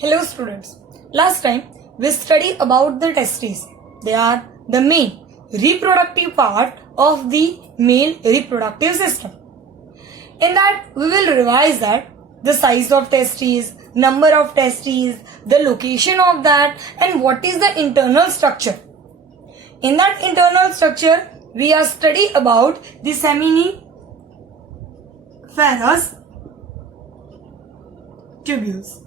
Hello students, last time we studied about the testes. They are the main reproductive part of the male reproductive system. In that we will revise that the size of testes, number of testes, the location of that and what is the internal structure. In that internal structure we are study about the seminiferous tubules.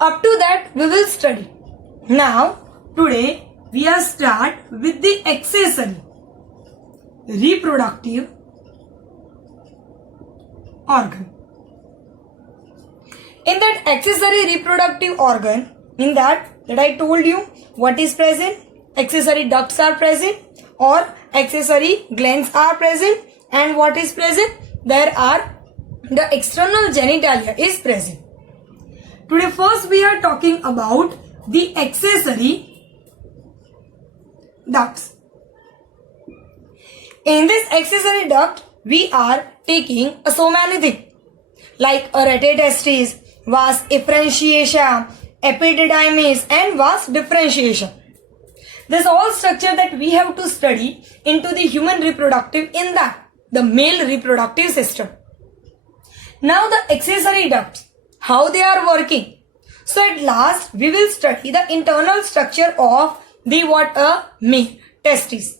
Up to that we will study. Now today we are start with the accessory reproductive organ. In that accessory reproductive organ, in that I told you what is present, accessory ducts are present or accessory glands are present, and what is present, there are the external genitalia is present. Today first we are talking about the accessory ducts. In this accessory duct we are taking so many things like a rete testis, vas efferentiatia, epididymis and vas differentiation. This all structure that we have to study into the human reproductive, in that the male reproductive system. Now the accessory ducts, how they are working. So at last we will study the internal structure of the male testis.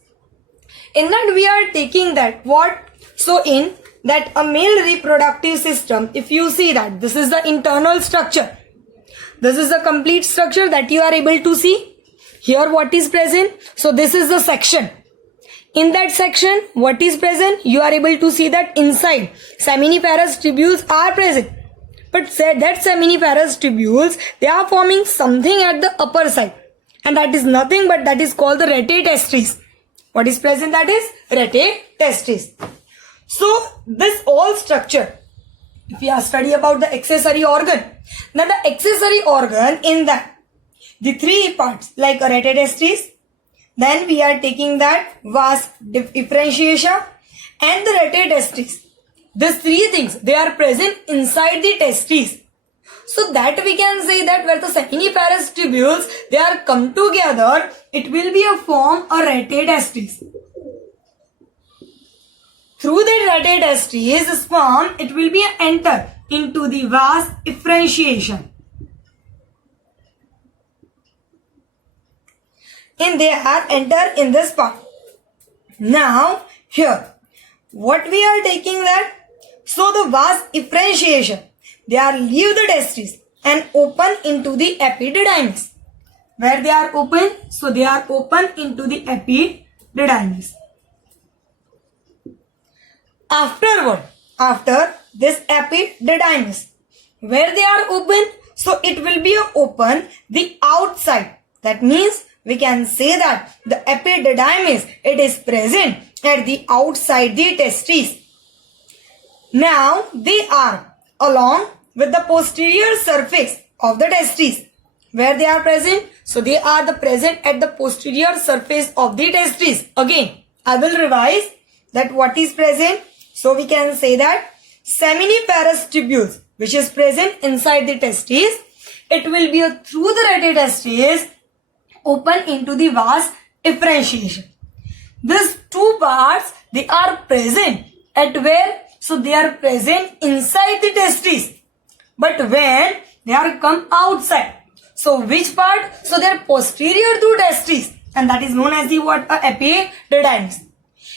In that we are taking that what, so in that a male reproductive system, if you see that this is the internal structure, this is the complete structure that you are able to see. Here what is present, so this is the section. In that section what is present, you are able to see that inside seminiferous tubules are present. But that seminiferous tubules, they are forming something at the upper side, and that is nothing but that is called the rete testis. What is present, that is rete testis. So this all structure, if we are study about the accessory organ, then the accessory organ, in that the three parts like a rete testis, then we are taking that vas differentiatia and the rete testis. These three things, they are present inside the testes. So that we can say that where the seminiferous tubules, they are come together, it will be a form a rete testis. Through the rete testis sperm, it will be enter into the vas efferentiation. And they are enter in this part. Now here, what we are taking that, so the vas efferentiation, they are leave the testes and open into the epididymis. Where they are open, so they are open into the epididymis. Afterward, after this epididymis, where they are open, so it will be open the outside. That means we can say that the epididymis, it is present at the outside the testes. Now they are along with the posterior surface of the testes. Where they are present, so they are the present at the posterior surface of the testes. Again, I will revise that what is present. So we can say that seminiferous tubules, which is present inside the testes, it will be through the rete testis open into the vas efferentiation. These two parts, they are present at where? So they are present inside the testes. But when they are come outside, so which part? So they are posterior to testes, and that is known as the epididymis.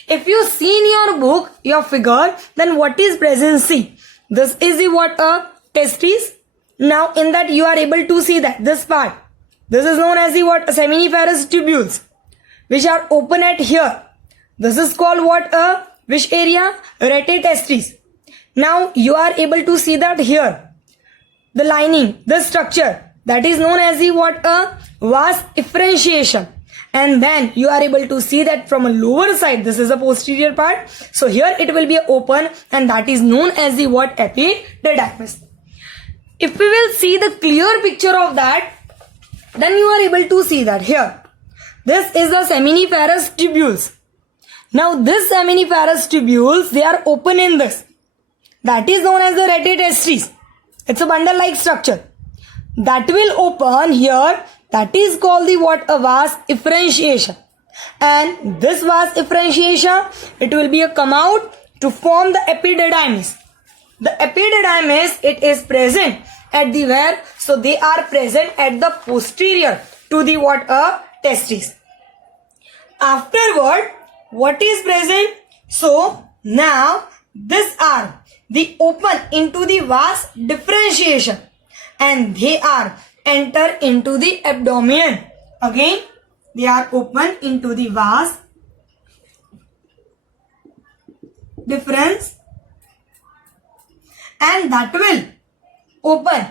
If you see in your book, your figure, then what is present? See, this is the testes. Now in that you are able to see that this part, this is known as the seminiferous tubules, which are open at here. This is called which area? Rete testis. Now you are able to see that here, the lining, the structure, that is known as the vas efferentiation. And then you are able to see that from a lower side, this is the posterior part. So here it will be open, and that is known as the epididymis. If we will see the clear picture of that, then you are able to see that here, this is the seminiferous tubules. Now this seminiferous tubules, they are open in this. That is known as the rete testis. It's a bundle like structure that will open here. That is called the what? A vas efferentiation. And this vas efferentiation, it will be a come out to form the epididymis. The epididymis, it is present at the where? So they are present at the posterior to the what? A testis. Afterward, what is present? So now these are the open into the vas differentiation and they are enter into the abdomen. Again, they are open into the vas difference and that will open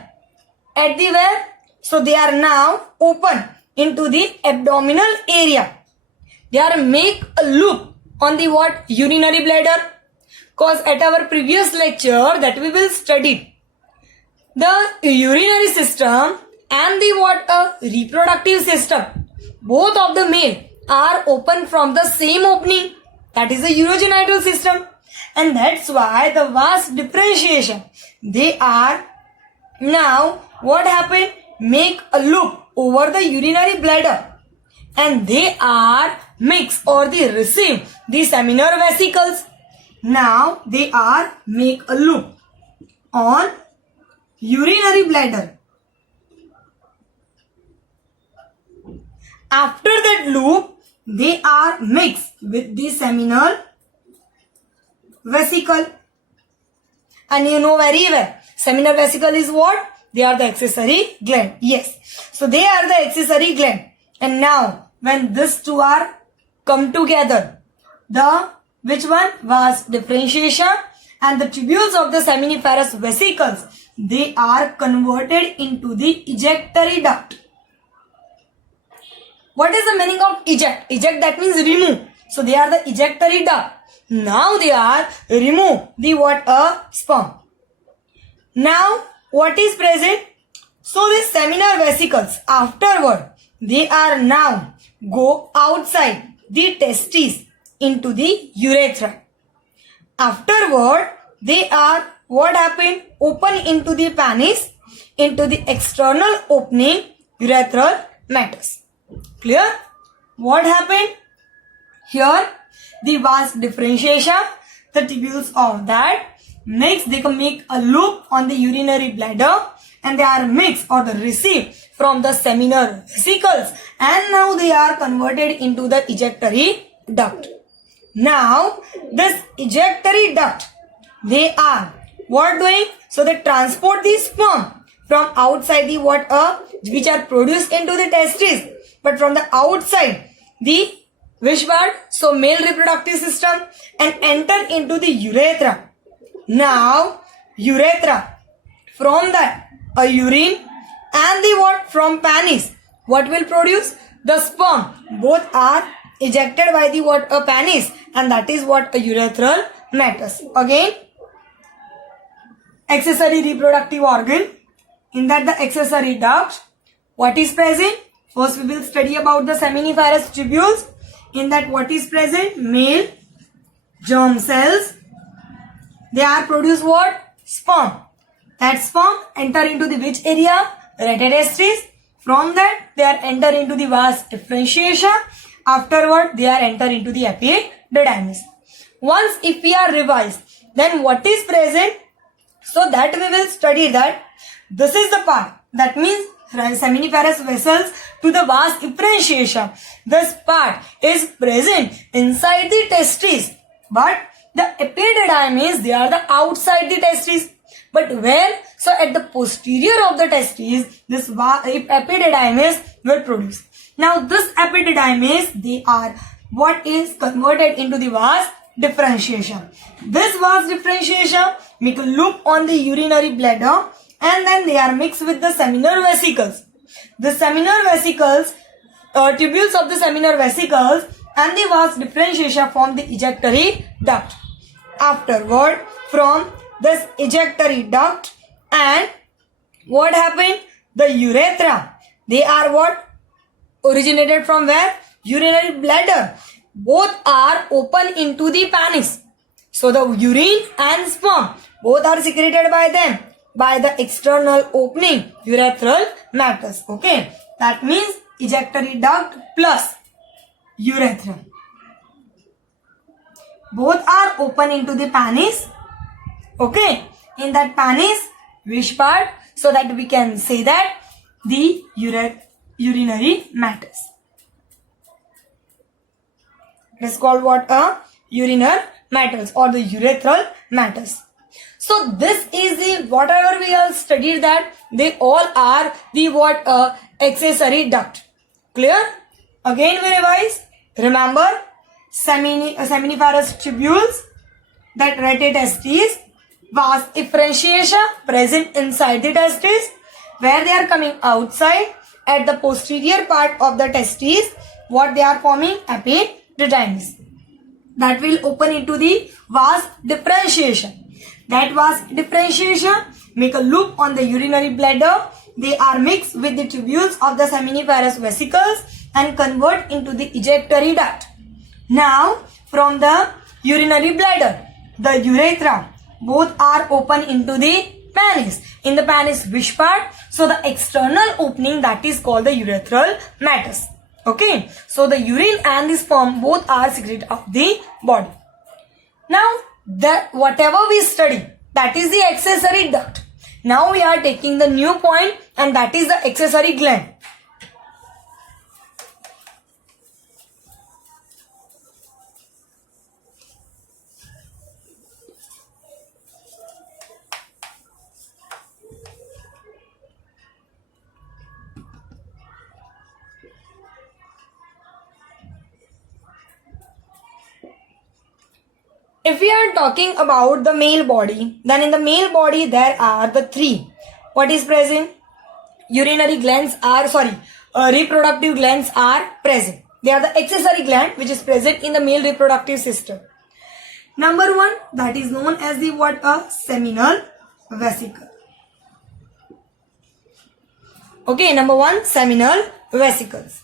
at the where? So they are now open into the abdominal area. They are make a loop on the what? Urinary bladder. Cause at our previous lecture that we will study the urinary system and the what? Reproductive system. Both of the male are open from the same opening. That is the urogenital system. And that's why the vas differentiation, they are now what happened? Make a loop over the urinary bladder and they are mix or they receive the seminal vesicles. Now they are make a loop on urinary bladder. After that loop, they are mixed with the seminal vesicle. And you know very well, seminal vesicle is what? They are the accessory gland. Yes. So they are the accessory gland. And now when these two are come together, the which one? Vas differentiation and the tubules of the seminiferous vesicles, they are converted into the ejectory duct. What is the meaning of eject? Eject, that means remove. So they are the ejectory duct. Now they are remove the what? A sperm. Now what is present? So the seminal vesicles afterward, they are now go outside the testes into the urethra. Afterward, they are what happened? Open into the penis, into the external opening urethral matters. Clear? What happened? Here, the vas differentiation, the tubules of that next they can make a loop on the urinary bladder and they are mixed or the received from the seminal vesicles and now they are converted into the ejectory duct. Now this ejectory duct, they are what doing? So they transport the sperm from outside the what? Which are produced into the testes, but from the outside the which part? So male reproductive system and enter into the urethra. Now urethra, from that a urine and the what? From penis, what will produce? The sperm. Both are ejected by the what? A penis and that is what? A urethral matters. Again, accessory reproductive organ. In that the accessory duct, what is present? First we will study about the seminiferous tubules. In that what is present? Male germ cells. They are produce what? Sperm. That sperm enter into the which area? Retestis. From that they are enter into the vas differentiation. Afterward they are enter into the epididymis. Once if we are revised, then what is present? So that we will study that this is the part. That means seminiferous vessels to the vas differentiation. This part is present inside the testes, but the epididymis, they are the outside the testes. But where? So at the posterior of the testes, this epididymis will produce. Now this epididymis, they are what is converted into the vas differentiation. This vas differentiation make a loop on the urinary bladder and then they are mixed with the seminal vesicles. The seminal vesicles, tubules of the seminal vesicles and the vas differentiation form the ejectory duct. Afterward, from this ejectory duct and what happened? The urethra, they are what? Originated from where? Urinary bladder. Both are open into the penis. So the urine and sperm, both are secreted by them. by the external opening urethral matters. Okay, that means ejectory duct plus urethra. Both are open into the penis. Okay, in that penis, which part? So that we can say that the urinary matters. It is called what? A urinary matters or the urethral matters. So this is the whatever we have studied, that they all are the what? Accessory duct. Clear? Again we revise. Remember seminiferous tubules, that rete testes, vas efferentiacia present inside the testes, where they are coming outside at the posterior part of the testes. What they are forming? Epididymis. That will open into the vas differentiation. That vas differentiation make a loop on the urinary bladder. They are mixed with the tubules of the seminiferous vesicles and convert into the ejectory duct. Now, from the urinary bladder, the urethra, both are open into the penis. In the penis, which part? So, the external opening, that is called the urethral matters. Okay. So, the urine and the sperm both are secreted of the body. Now, whatever we study, that is the accessory duct. Now, we are taking the new point, and that is the accessory gland. If we are talking about the male body, then in the male body there are the three. What is present? Urinary glands are, reproductive glands are present. They are the accessory gland which is present in the male reproductive system. Number one, that is known as the what? A seminal vesicle. Okay, number one, seminal vesicles.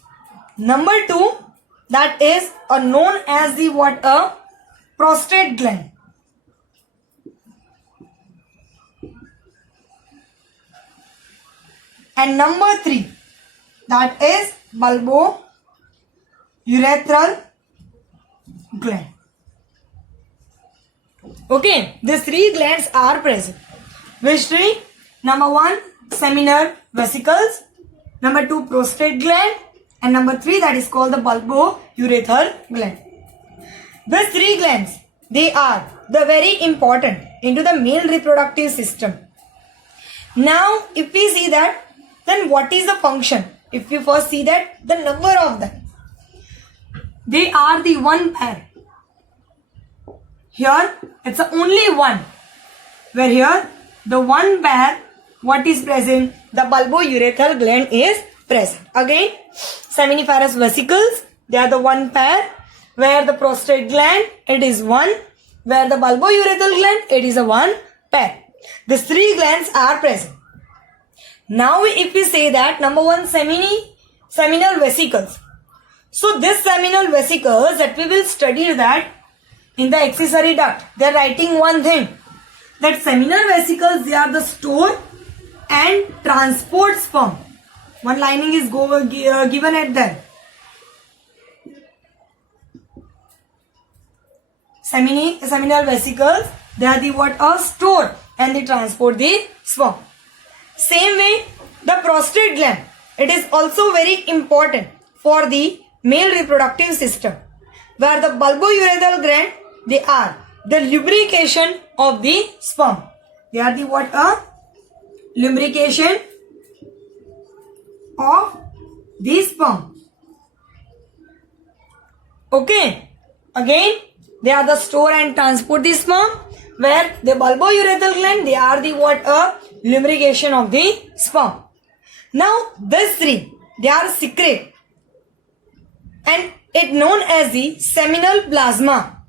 Number two, that is known as the what? A prostate gland. And number three, that is bulbourethral gland. Okay, these three glands are present. Which three? Number one, seminal vesicles. Number two, prostate gland. And number three, that is called the bulbourethral gland. These three glands, they are the very important into the male reproductive system. Now, if we see that, then what is the function? If we first see that, the number of them, they are the one pair. Here, it's only one. Where here, the one pair, what is present? The bulbourethral gland is present. Again, seminiferous vesicles, they are the one pair. Where the prostate gland, it is one. Where the bulbourethral gland, it is a one pair. These three glands are present. Now, if we say that number one, seminal vesicles. So, this seminal vesicles that we will study that in the accessory duct, they are writing one thing, that seminal vesicles, they are the store and transport sperm. One lining is given at them. Seminal vesicles, they are the what? Store and they transport the sperm. Same way, the prostate gland, it is also very important for the male reproductive system. Where the bulbourethral gland, they are the lubrication of the sperm. They are the what? Lubrication of the sperm. Okay. Again, they are the store and transport the sperm. Where the bulbourethral gland, they are the what? Lubrication of the sperm. Now, these three, they are secrete and it known as the seminal plasma.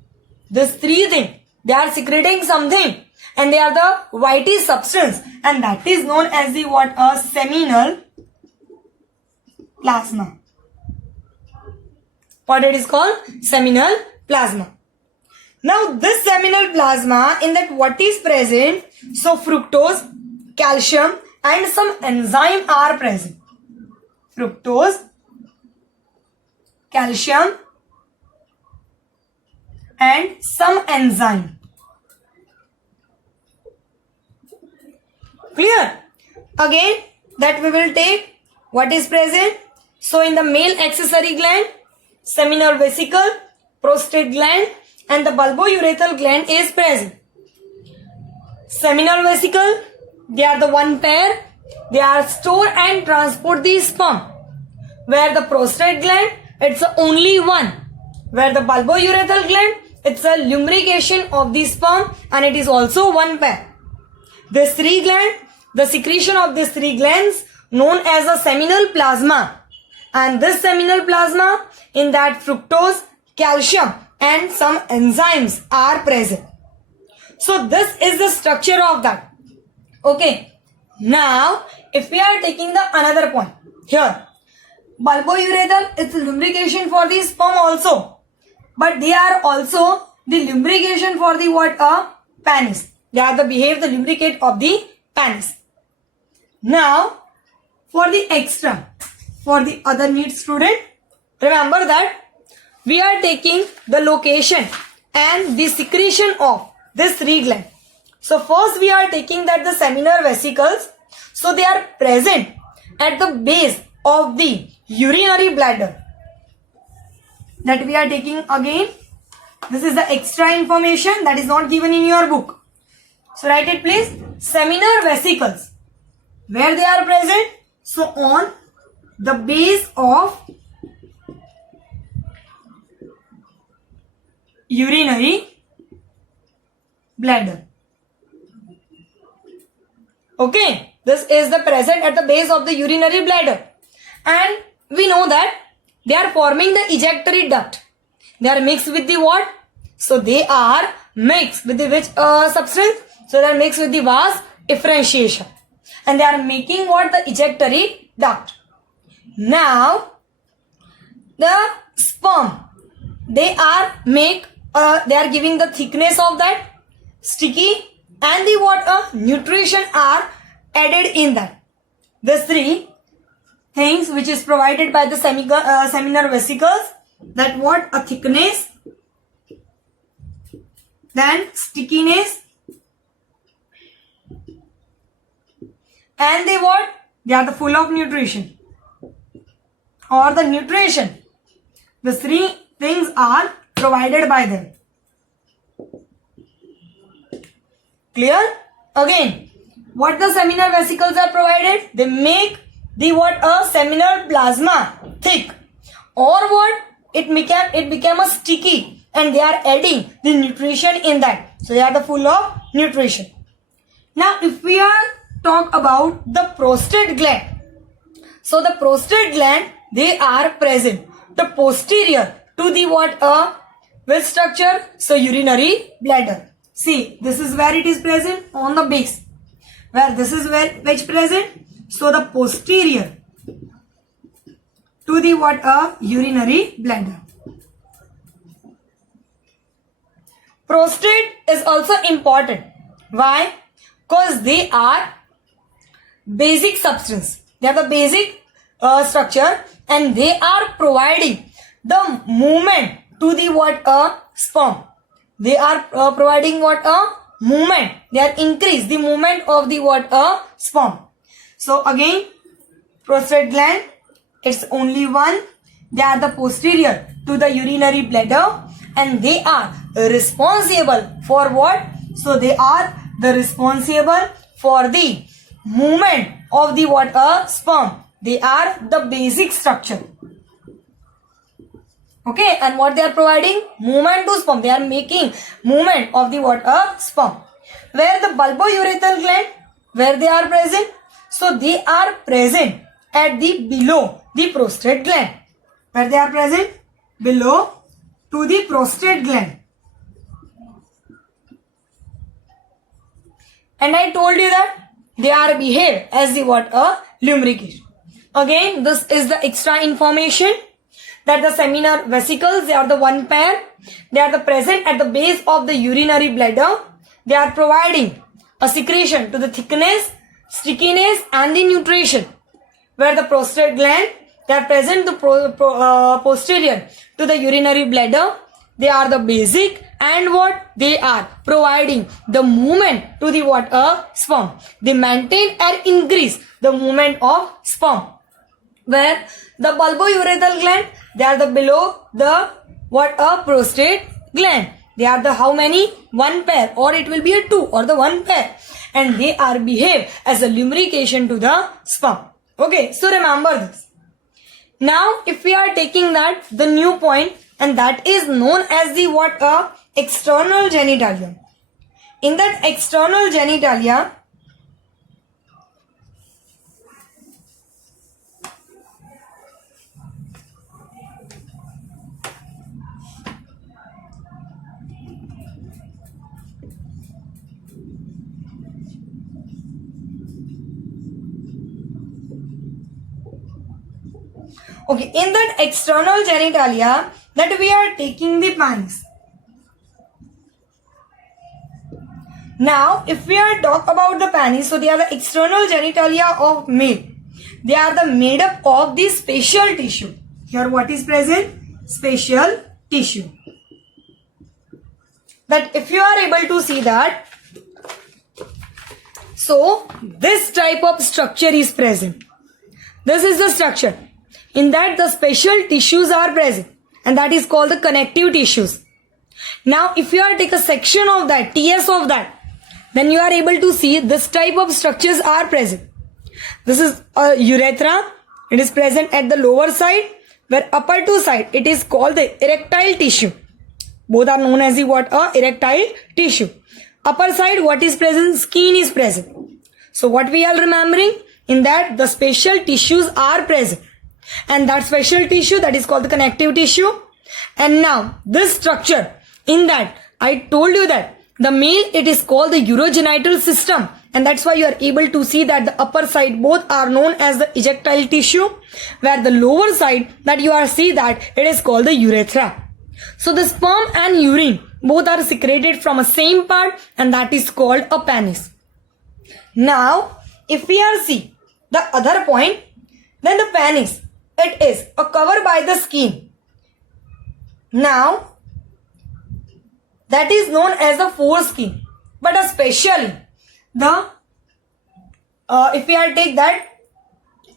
These three things, they are secreting something and they are the whitish substance, and that is known as the what? Seminal plasma. What it is called? Seminal plasma. Now, this seminal plasma, in that what is present? So, fructose, calcium and some enzyme are present. Fructose, calcium and some enzyme. Clear? Again, that we will take what is present. So in the male accessory gland, seminal vesicle, prostate gland and the bulbourethral gland is present. Seminal vesicle, they are the one pair. They are store and transport the sperm. Where the prostate gland, it's only one. Where the bulbourethral gland, it's a lubrication of the sperm and it is also one pair. This three gland, the secretion of these three glands known as a seminal plasma. And this seminal plasma, in that fructose, calcium and some enzymes are present. So this is the structure of that. Okay. Now, if we are taking the another point here, bulbourethral is lubrication for the sperm also, but they are also the lubrication for the what? Penis. They are the behave the lubricate of the penis. Now, for the extra, for the other need student, remember that we are taking the location and the secretion of this three gland. So first we are taking that the seminal vesicles, so they are present at the base of the urinary bladder. That we are taking again. This is the extra information that is not given in your book. So write it please. Seminal vesicles. Where they are present? So on the base of urinary bladder. Okay, this is the present at the base of the urinary bladder, and we know that they are forming the ejectory duct. They are mixed with the what? So they are mixed with the which substance? So they are mixed with the vas efferentiation, and they are making what? The ejectory duct. Now the sperm, they are giving the thickness of that sticky and the what nutrition are added in that. The three things which is provided by the seminal vesicles, that what? A thickness, then stickiness, and they what? They are the full of nutrition or the nutrition. The three things are provided by them. Clear? Again, what the seminal vesicles are provided? They make the what? A seminal plasma thick, or what? It became a sticky, and they are adding the nutrition in that. So they are the full of nutrition. Now if we are talk about the prostate gland, so the prostate gland, they are present the posterior to the what? Which structure? So urinary bladder. See, this is where it is present on the base. Where this is where which present? So the posterior to the what? Urinary bladder. Prostate is also important. Why? Because they are basic substance. They are the basic structure, and they are providing the movement to the what? Sperm. They are providing what? Movement. They are increase the movement of the what? Sperm. So again, prostate gland, it's only one. They are the posterior to the urinary bladder, and they are responsible for what? So they are the responsible for the movement of the what? Sperm. They are the basic structure. Okay, and what they are providing? Movement to sperm. They are making movement of the what? Sperm. Where the bulbourethral gland, where they are present? So they are present at the below the prostate gland. Where they are present? Below to the prostate gland. And I told you that they are behave as the what? Lubrication. Again, this is the extra information. That the seminal vesicles, they are the one pair. They are the present at the base of the urinary bladder. They are providing a secretion to the thickness, stickiness and the nutrition. Where the prostate gland, they are present the posterior to the urinary bladder. They are the basic, and what they are providing the movement to the what sperm. They maintain and increase the movement of sperm. Where the bulbourethral gland, they are the below the what prostate gland. They are the how many? One pair, or it will be a two, or the one pair, and they are behave as a lubrication to the sperm. Okay, so remember this. Now, if we are taking that the new point, and that is known as the what external genitalia. In that external genitalia, okay, in that external genitalia, that we are taking the penis. Now, if we are talk about the penis, so they are the external genitalia of male. They are the made up of the special tissue. Here, what is present? Special tissue. That if you are able to see that, so this type of structure is present. This is the structure. In that the special tissues are present, and that is called the connective tissues. Now, if you are take a section of that, TS of that, then you are able to see this type of structures are present. This is a urethra. It is present at the lower side, where upper two side, it is called the erectile tissue. Both are known as the what? Erectile tissue. Upper side, what is present? Skin is present. So what we are remembering? In that the special tissues are present. And that special tissue, that is called the connective tissue. And now this structure, in that I told you that the male, it is called the urogenital system, and that's why you are able to see that the upper side both are known as the erectile tissue, where the lower side that you are see that it is called the urethra. So the sperm and urine both are secreted from a same part, and that is called a penis. Now, if we are see the other point, then the penis, it is a cover by the skin. Now, that is known as the foreskin, but especially the if we are take that,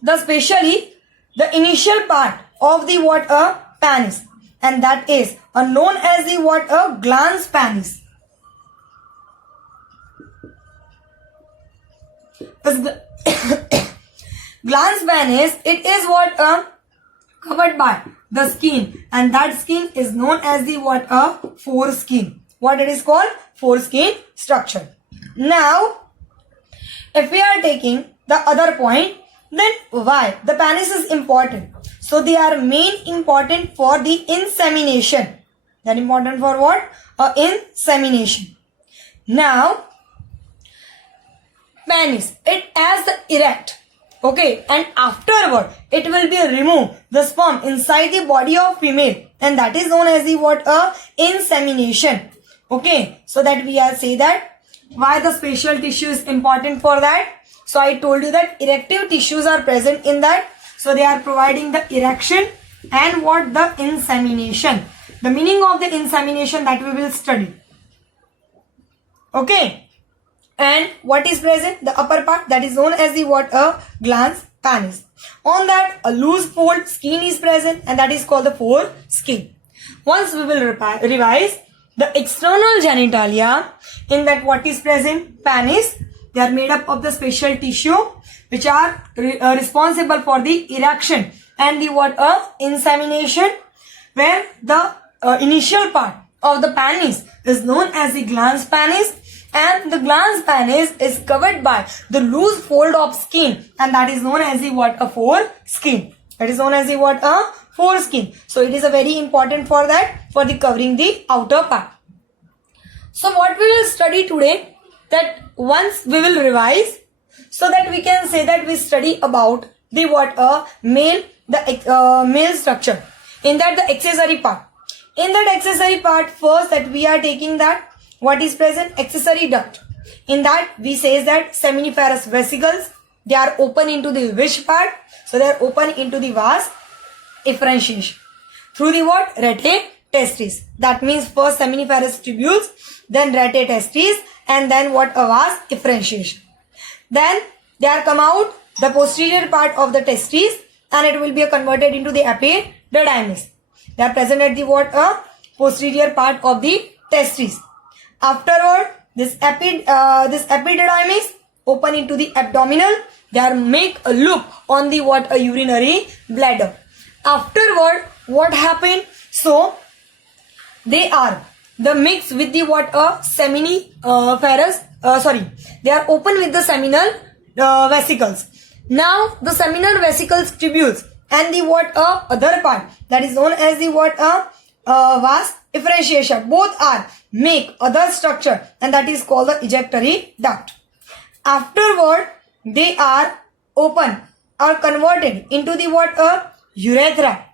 the especially the initial part of the what penis, and that is known as the what glans penis. Glans penis, it is what covered by the skin, and that skin is known as the what foreskin. What it is called? Foreskin structure. Now, if we are taking the other point, then why the penis is important? So they are main important for the insemination. They are important for what? Insemination. Now, penis, it as the erect. Okay, and afterward it will be remove the sperm inside the body of female, and that is known as the what insemination. Okay, so that we are say that why the special tissue is important for that. So I told you that erective tissues are present in that, so they are providing the erection and what the insemination. The meaning of the insemination that we will study. Okay, and what is present? The upper part, that is known as the what glans penis. On that a loose fold skin is present, and that is called the foreskin. Once we will revise the external genitalia. In that what is present? Penis. They are made up of the special tissue which are responsible for the erection and the what insemination, where the initial part of the penis is known as the glans penis, and the glans penis is covered by the loose fold of skin, and that is known as the what foreskin. That is known as the what foreskin. So it is a very important for that, for the covering the outer part. So what we will study today, that once we will revise, so that we can say that we study about the what male, the male structure. In that the accessory part. In that accessory part, first that we are taking that what is present? Accessory duct. In that we say that seminiferous vesicles, they are open into the which part? So they are open into the vas efferentiation. Through the what? Rete testis. That means first seminiferous tubules, then rete testis, and then what? A vas efferentiation. Then they are come out the posterior part of the testes, and it will be converted into the epididymis. They are present at the what? A posterior part of the testes. Afterward, this epididymis open into the abdominal. They are make a loop on the what? A urinary bladder. Afterward, what happened? So they are the mix with the what? A seminiferous. They are open with the seminal vesicles. Now the seminal vesicles tubules and the what? Other part, that is known as the what? Vas efferentiation, both are make other structure, and that is called the ejectory duct. Afterward, they are open or converted into the what? Urethra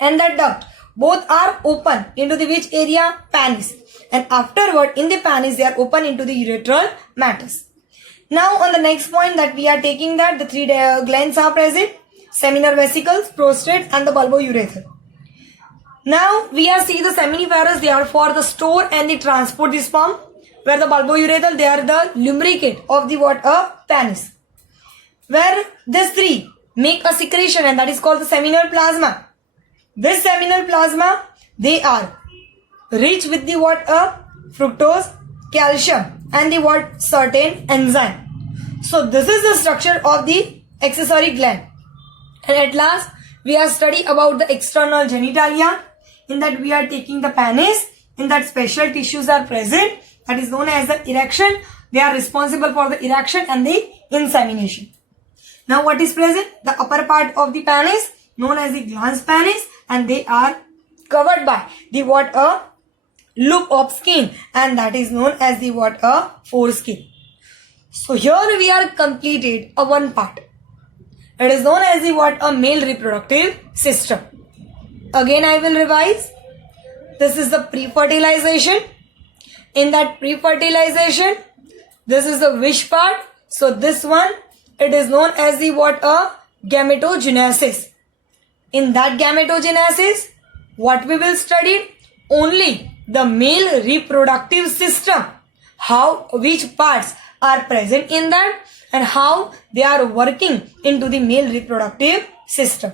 and the duct. Both are open into the which area? Penis. And afterward, in the penis, they are open into the urethral matters. Now on the next point that we are taking, that the three glands are present: seminal vesicles, prostate, and the bulbourethra. Now we are see the seminiferous, they are for the store and the transport the sperm, where the bulbourethral, they are the lubricate of the what? Penis. Where these three make a secretion, and that is called the seminal plasma. This seminal plasma, they are rich with the what? Fructose, calcium, and the what? Certain enzyme. So this is the structure of the accessory gland. And at last, we are study about the external genitalia. In that we are taking the penis. In that special tissues are present, that is known as the erection. They are responsible for the erection and the insemination. Now what is present? The upper part of the penis, known as the glans penis, and they are covered by the what? Loop of skin, and that is known as the what? Foreskin. So here we are completed a one part. It is known as the what? A male reproductive system. Again I will revise. This is the pre-fertilization. In that pre-fertilization, this is the wish part. So this one, it is known as the what? Gametogenesis. In that gametogenesis, what we will study? Only the male reproductive system. How, which parts are present in that, and how they are working into the male reproductive system.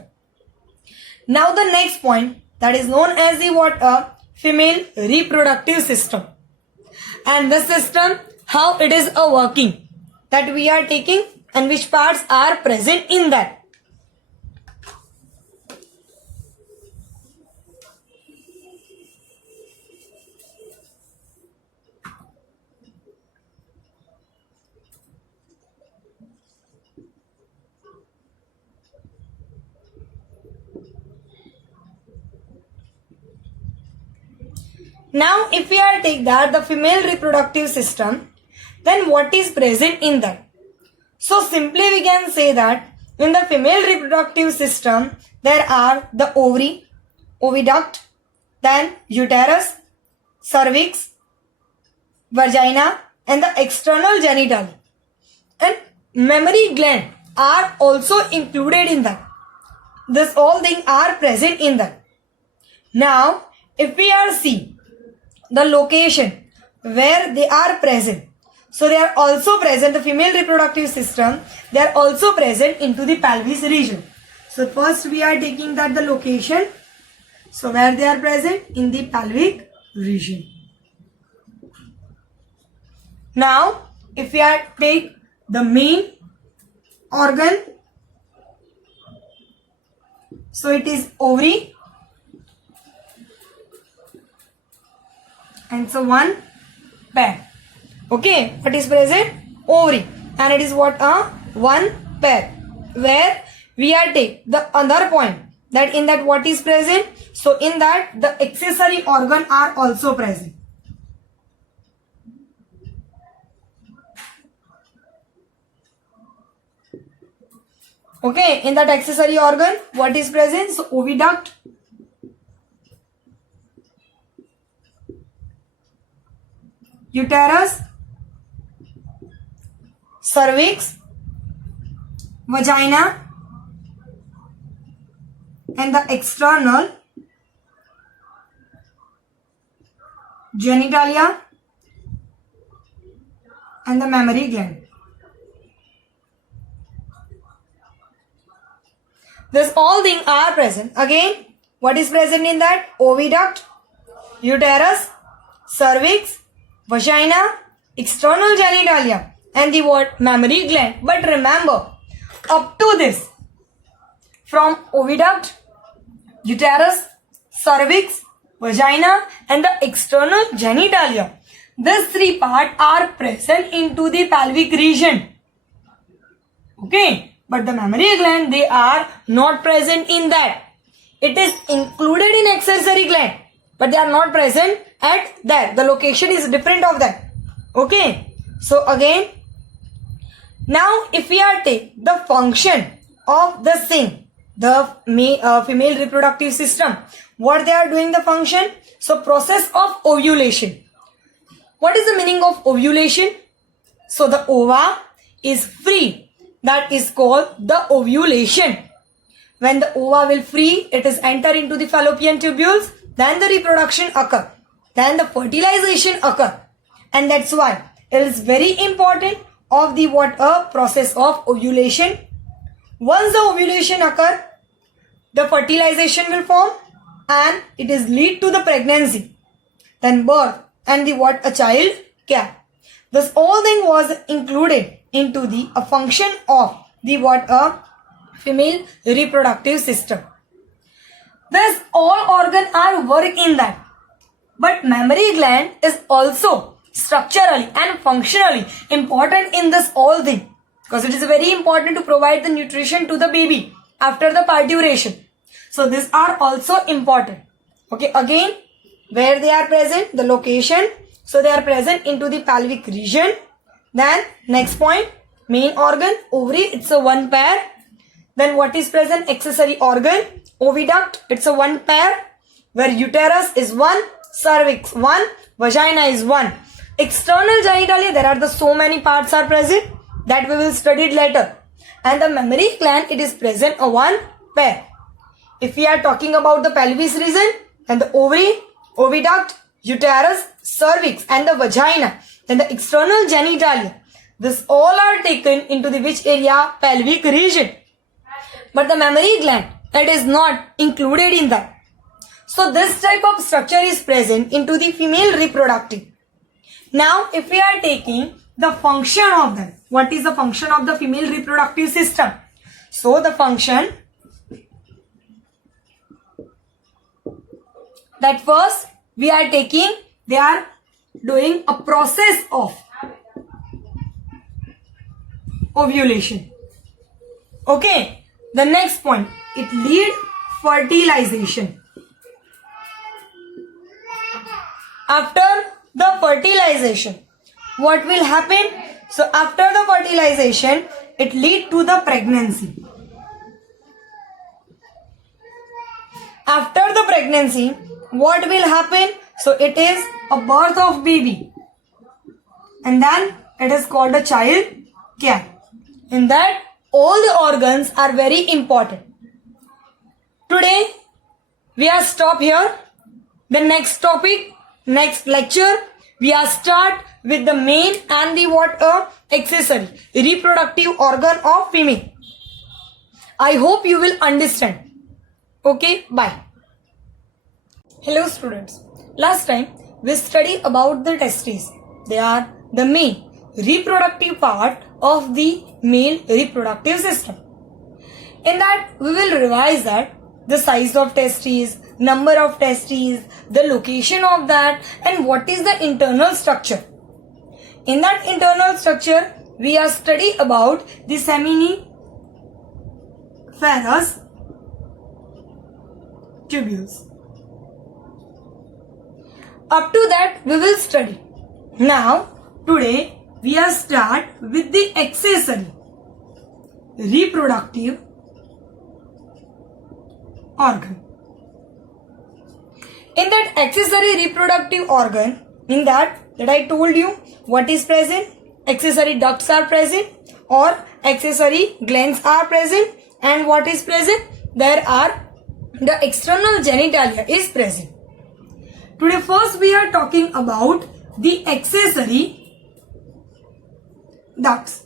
Now the next point, that is known as the what? Female reproductive system. And the system, how it is working, that we are taking, and which parts are present in that. Now if we are take that the female reproductive system, then what is present in that? So simply we can say that in the female reproductive system, there are the ovary, oviduct, then uterus, cervix, vagina, and the external genital. And mammary gland are also included in that. This all things are present in that. Now if we are see the location where they are present, so they are also present, the female reproductive system, they are also present into the pelvis region. So first we are taking that the location, so where they are present in the pelvic region. Now if we are take the main organ, so it is ovary, and so one pair. Okay, what is present? Ovary, and it is what? One pair. Where we are take the other point, that in that what is present? So in that the accessory organ are also present. Okay, in that accessory organ, what is present? So oviduct, uterus, cervix, vagina, and the external genitalia and the mammary gland. This all things are present. Again, what is present in that? Oviduct, uterus, cervix, vagina, external genitalia, and the what? Mammary gland. But remember, up to this, from oviduct, uterus, cervix, vagina, and the external genitalia, these three parts are present into the pelvic region. Okay, but the mammary gland, they are not present in that. It is included in accessory gland, but they are not present at there. The location is different of that. Okay, so again, now if we are take the function of the thing, the female reproductive system, what they are doing the function? So process of ovulation. What is the meaning of ovulation? So the ova is free. That is called the ovulation. When the ova will free, it is enter into the fallopian tubules, then the reproduction occur, then the fertilization occur, and that's why it is very important of the what a process of ovulation. Once the ovulation occur, the fertilization will form and it is lead to the pregnancy, then birth, and the what a child can. This all thing was included into the a function of the what a female reproductive system. Thus all organs are work in that. But mammary gland is also structurally and functionally important in this all thing, because it is very important to provide the nutrition to the baby after the parturition. So these are also important. Okay, again, where they are present, the location. So they are present into the pelvic region. Then next point, main organ, ovary, it's a one pair. Then what is present? Accessory organ, oviduct, it's a one pair, where uterus is one, cervix one, vagina is one. External genitalia, there are the so many parts are present that we will study it later. And the mammary gland, it is present a one pair. If we are talking about the pelvis region, then the ovary, oviduct, uterus, cervix, and the vagina, then the external genitalia. This all are taken into the which area? Pelvic region. But the mammary gland, it is not included in that. So this type of structure is present into the female reproductive. Now if we are taking the function of them, what is the function of the female reproductive system? So the function that first we are taking, they are doing a process of ovulation. Okay, the next point, it lead fertilization. After the fertilization, what will happen? So after the fertilization, it lead to the pregnancy. After the pregnancy, what will happen? So it is a birth of baby, and then it is called a child care. In that all the organs are very important. Today we are stop here. The next topic, next lecture, we are start with the main and the what accessory reproductive organ of female. I hope you will understand. Okay, bye. Hello students. Last time we studied about the testes. They are the main reproductive part of the male reproductive system. In that we will revise that the size of testes, number of testes, the location of that, and what is the internal structure. In that internal structure we are study about the seminiferous tubules. Up to that we will study. Now today we are start with the accessory reproductive organ. In that accessory reproductive organ, in that I told you what is present, accessory ducts are present, or accessory glands are present. And what is present? There are the external genitalia is present. Today first we are talking about the accessory ducts.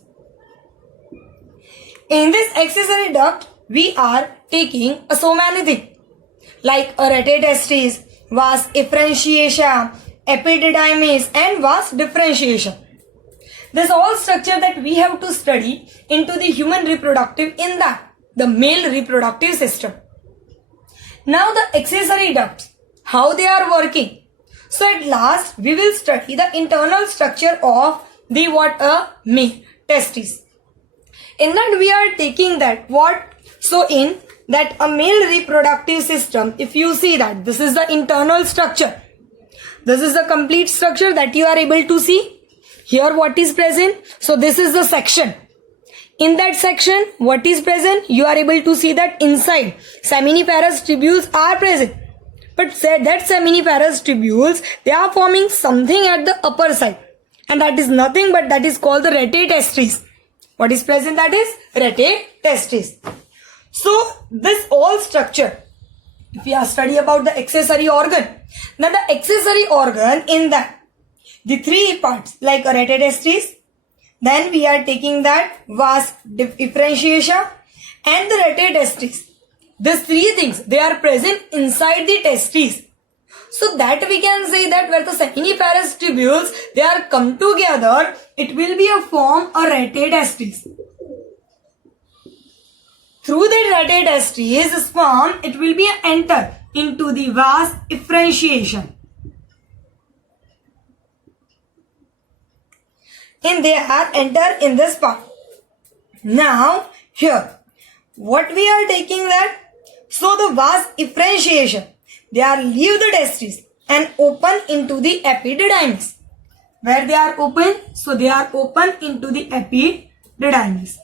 In this accessory duct, we are taking so many things like a rete testis, vas efferentiatia, epididymis and vas differentiation. This all structure that we have to study into the human reproductive in that, the male reproductive system. Now the accessory ducts, how they are working. So at last we will study the internal structure of the male testis. In that we are taking that so in that a male reproductive system, if you see that this is the internal structure, this is the complete structure that you are able to see. Here what is present? So this is the section. In that section, what is present? You are able to see that inside seminiferous tubules are present. But that seminiferous tubules, they are forming something at the upper side. And that is nothing but that is called the rete testis. What is present? That is rete testis. So this all structure, if we are study about the accessory organ, now the accessory organ in that, the three parts like a rete testis, then we are taking that vas differentiatia and the rete testis. These three things, they are present inside the testes. So that we can say that where the seminiferous tubules, they are come together, it will be a form a rete testis. Through the rete testis sperm, it will be enter into the vas efferentiation. And they are enter in this part. Now here, what we are taking that? So the vas efferentiation, they are leave the testes and open into the epididymis. Where they are open? So they are open into the epididymis.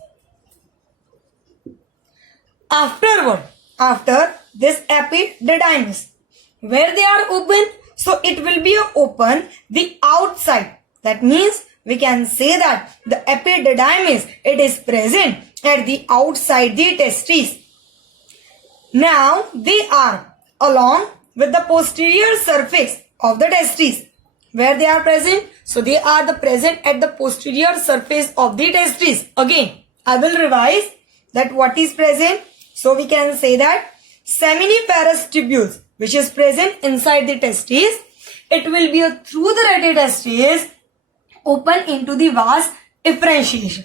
After this epididymis, where they are open? So it will be open the outside. That means we can say that the epididymis, it is present at the outside the testes. Now they are along with the posterior surface of the testes. Where they are present? So they are the present at the posterior surface of the testes. Again, I will revise that what is present. So we can say that seminiferous tubules, which is present inside the testes, it will be through the rete testes open into the vas efferentiation.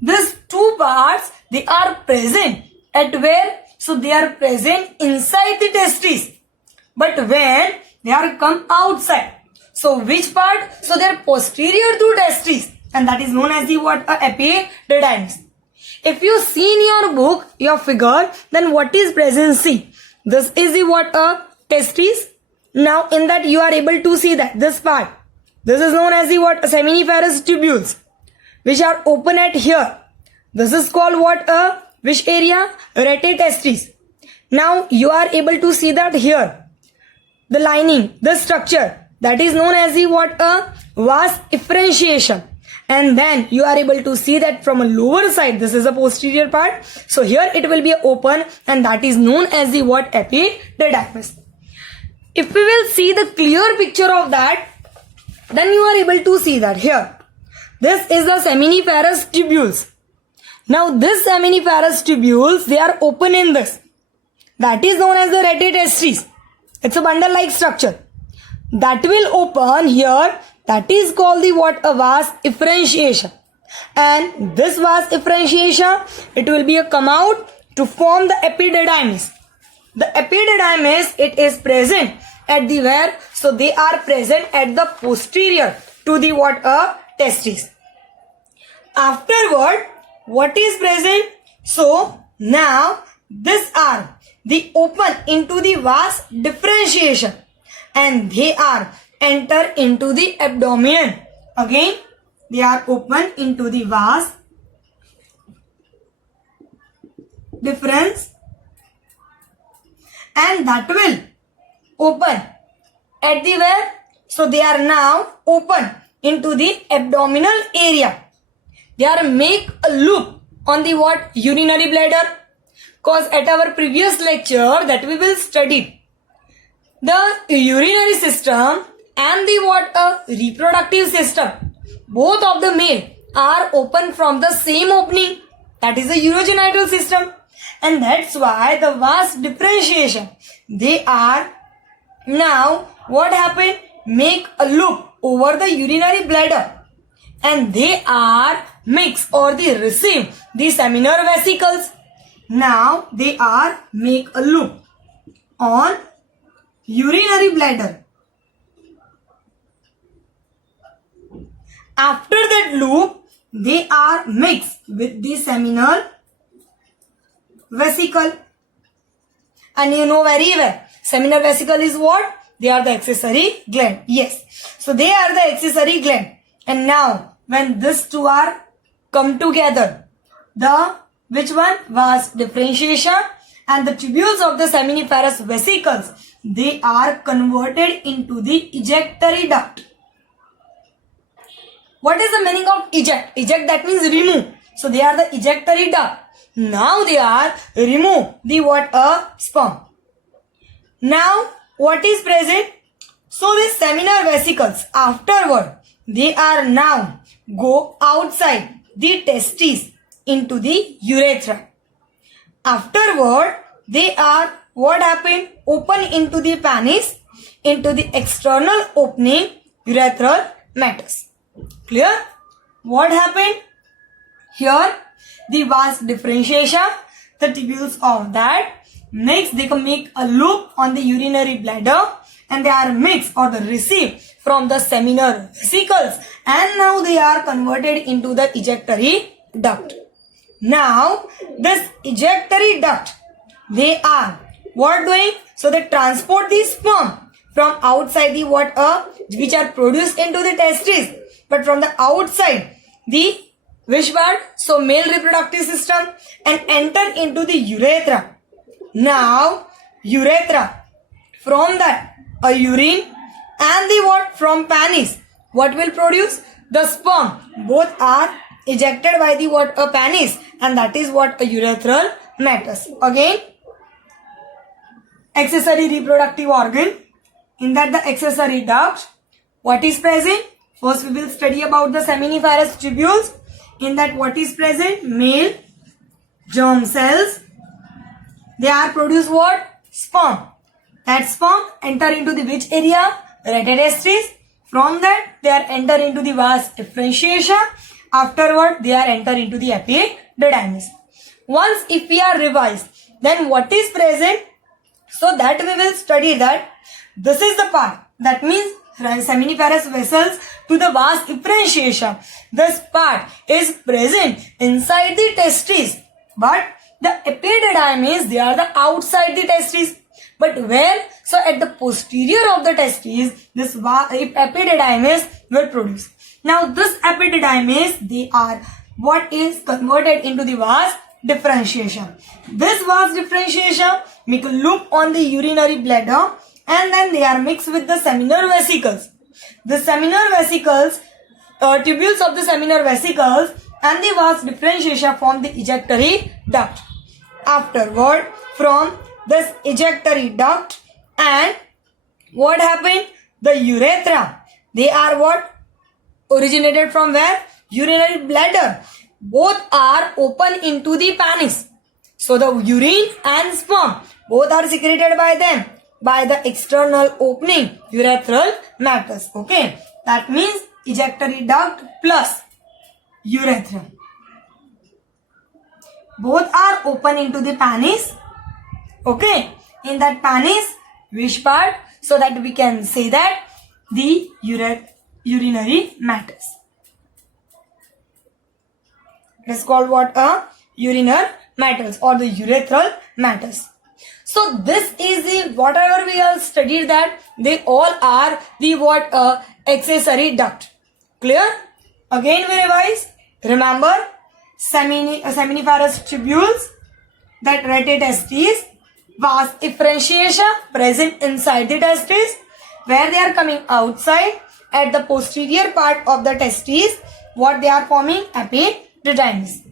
These two parts, they are present at where? So they are present inside the testes. But when they are come outside, so which part? So they are posterior to testes, and that is known as the epididymis. If you see in your book, your figure, then what is present? See, this is the testes. Now in that you are able to see that this part. This is known as the seminiferous tubules, which are open at here. This is called which area? Rete testis. Now you are able to see that here. The lining, the structure, that is known as the vas efferentiation. And then you are able to see that from a lower side, this is a posterior part. So here it will be open, and that is known as the epididymis. If we will see the clear picture of that, then you are able to see that here. This is the seminiferous tubules. Now this seminiferous tubules, they are open in this. That is known as the rete testis. It's a bundle-like structure. That will open here. That is called the vas efferentiation. And this vas efferentiation, it will be a come out to form the epididymis. The epididymis, it is present at the where? So they are present at the posterior to the testis. Afterward, what is present? So now these are the open into the vas differentiation, and they are enter into the abdomen. Again, they are open into the vas difference, and that will open at the where? So they are now open into the abdominal area. They are make a loop on the what? Urinary bladder. Cause at our previous lecture that we will study, the urinary system and the what? Reproductive system, both of the male are open from the same opening. That is the urogenital system. And that's why the vast differentiation, they are now what happened? Make a loop over the urinary bladder, and they are mix or they receive the seminal vesicles. Now they are make a loop on urinary bladder. After that loop, they are mixed with the seminal vesicle. And you know very well, seminal vesicle is what? They are the accessory gland. Yes. So they are the accessory gland. And now, when these two are come together, the which one? Vas differentiation and the tubules of the seminiferous vesicles, they are converted into the ejectory duct. What is the meaning of eject? Eject, that means remove. So they are the ejectory duct. Now they are remove the what? Sperm. Now what is present? So these seminal vesicles, afterward, they are now go outside the testes into the urethra. Afterward, they are what happened? Open into the penis, into the external opening urethral meatus. Clear? What happened? Here, the vas differentiation, the tubules of that. Next, they can make a loop on the urinary bladder, and they are mixed or the received from the seminal vesicles, and now they are converted into the ejectory duct. Now, this ejectory duct, they are what doing? So they transport the sperm from outside the what? Which are produced into the testes, but from the outside, the which part? So male reproductive system, and enter into the urethra. Now, urethra, from that, a urine and the what? From penis, what will produce? The sperm. Both are ejected by the what? A penis, and that is what? A urethral meatus. Again, accessory reproductive organ. In that, the accessory duct, what is present? First we will study about the seminiferous tubules. In that, what is present? Male germ cells. They are produce what? Sperm. That sperm enter into the which area? Retestes. From that, they are enter into the vas differentiation. Afterward, they are enter into the epididymis. Once if we are revised, then what is present? So that we will study that this is the part. That means seminiferous vessels to the vas differentiation. This part is present inside the testes, but the epididymis, they are the outside the testes. But where? So at the posterior of the testes, this epididymis will produce. Now this epididymis, they are what is converted into the vas differentiation. This vas differentiation make a loop on the urinary bladder, and then they are mixed with the seminal vesicles. The seminal vesicles, tubules of the seminal vesicles and the vas differentiation form the ejectory duct. Afterward, from this ejectory duct, and what happened? The urethra, they are what? Originated from where? Urinary bladder. Both are open into the penis. So the urine and sperm, both are secreted by them by the external opening urethral meatus. Okay, that means ejectory duct plus urethra. Both are open into the penis. Okay, in that penis, which part? So that we can say that the urinary meatus. It is called what? A urinary meatus or the urethral meatus. So this is the whatever we have studied, that they all are the what? Accessory duct. Clear? Again we revise. Remember, seminiferous tubules, that retestes, vas differentiation present inside the testes, where they are coming outside at the posterior part of the testes. What they are forming? Epididymis. determines.